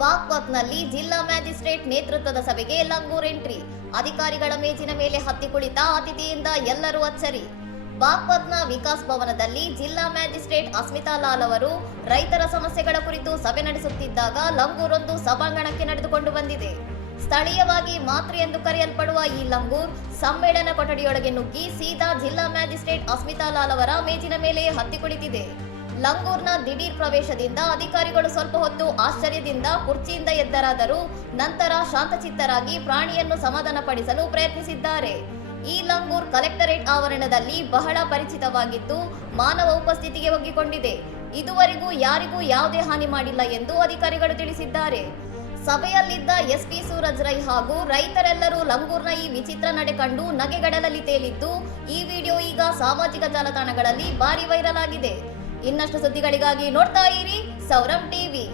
ಬಾಗ್ಪತ್ನಲ್ಲಿ ಜಿಲ್ಲಾ ಮ್ಯಾಜಿಸ್ಟ್ರೇಟ್ ನೇತೃತ್ವದ ಸಭೆಗೆ ಲಂಗೂರ್ ಎಂಟ್ರಿ. ಅಧಿಕಾರಿಗಳ ಮೇಜಿನ ಮೇಲೆ ಹತ್ತಿ ಕುಳಿತ ಅತಿಥಿಯಿಂದ ಎಲ್ಲರೂ ಅಚ್ಚರಿ. ಬಾಗ್ಪತ್ನ ವಿಕಾಸ್ ಭವನದಲ್ಲಿ ಜಿಲ್ಲಾ ಮ್ಯಾಜಿಸ್ಟ್ರೇಟ್ ಅಸ್ಮಿತಾ ಲಾಲ್ ಅವರು ರೈತರ ಸಮಸ್ಯೆಗಳ ಕುರಿತು ಸಭೆ ನಡೆಸುತ್ತಿದ್ದಾಗ ಲಂಗೂರೊಂದು ಸಭಾಂಗಣಕ್ಕೆ ನಡೆದುಕೊಂಡು ಬಂದಿದೆ. ಸ್ಥಳೀಯವಾಗಿ ಮಾತ್ರಿ ಎಂದು ಕರೆಯಲ್ಪಡುವ ಈ ಲಂಗೂರ್ ಸಮ್ಮೇಳನ ಕೊಠಡಿಯೊಳಗೆ ನುಗ್ಗಿ ಸೀದಾ ಜಿಲ್ಲಾ ಮ್ಯಾಜಿಸ್ಟ್ರೇಟ್ ಅಸ್ಮಿತಾ ಲಾಲ್ ಅವರ ಮೇಜಿನ ಮೇಲೆ ಹತ್ತಿ ಕುಳಿತಿದೆ. ಲಂಗೂರ್ನ ದಿಢೀರ್ ಪ್ರವೇಶದಿಂದ ಅಧಿಕಾರಿಗಳು ಸ್ವಲ್ಪ ಹೊತ್ತು ಆಶ್ಚರ್ಯದಿಂದ ಕುರ್ಚಿಯಿಂದ ಎದ್ದರಾದರೂ ನಂತರ ಶಾಂತಚಿತ್ತರಾಗಿ ಪ್ರಾಣಿಯನ್ನು ಸಮಾಧಾನಪಡಿಸಲು ಪ್ರಯತ್ನಿಸಿದ್ದಾರೆ. ಈ ಲಂಗೂರ್ ಕಲೆಕ್ಟರೇಟ್ ಆವರಣದಲ್ಲಿ ಬಹಳ ಪರಿಚಿತವಾಗಿದ್ದು ಮಾನವ ಉಪಸ್ಥಿತಿಗೆ ಒಗ್ಗಿಕೊಂಡಿದೆ. ಇದುವರೆಗೂ ಯಾರಿಗೂ ಯಾವುದೇ ಹಾನಿ ಮಾಡಿಲ್ಲ ಎಂದು ಅಧಿಕಾರಿಗಳು ತಿಳಿಸಿದ್ದಾರೆ. ಸಭೆಯಲ್ಲಿದ್ದ ಎಸ್ಪಿ ಸೂರಜ್ ರೈ ಹಾಗೂ ರೈತರೆಲ್ಲರೂ ಲಂಗೂರ್ನ ಈ ವಿಚಿತ್ರ ನಡೆ ಕಂಡು ನಗೆಗಡಲಲ್ಲಿ ತೇಲಿದ್ದು ಈ ವಿಡಿಯೋ ಈಗ ಸಾಮಾಜಿಕ ಜಾಲತಾಣಗಳಲ್ಲಿ ಭಾರಿ ವೈರಲ್ ಆಗಿದೆ. ಇನ್ನಷ್ಟು ಸುದ್ದಿಗಳಿಗಾಗಿ ನೋಡ್ತಾ ಇರಿ ಸೌರಂ ಟಿವಿ.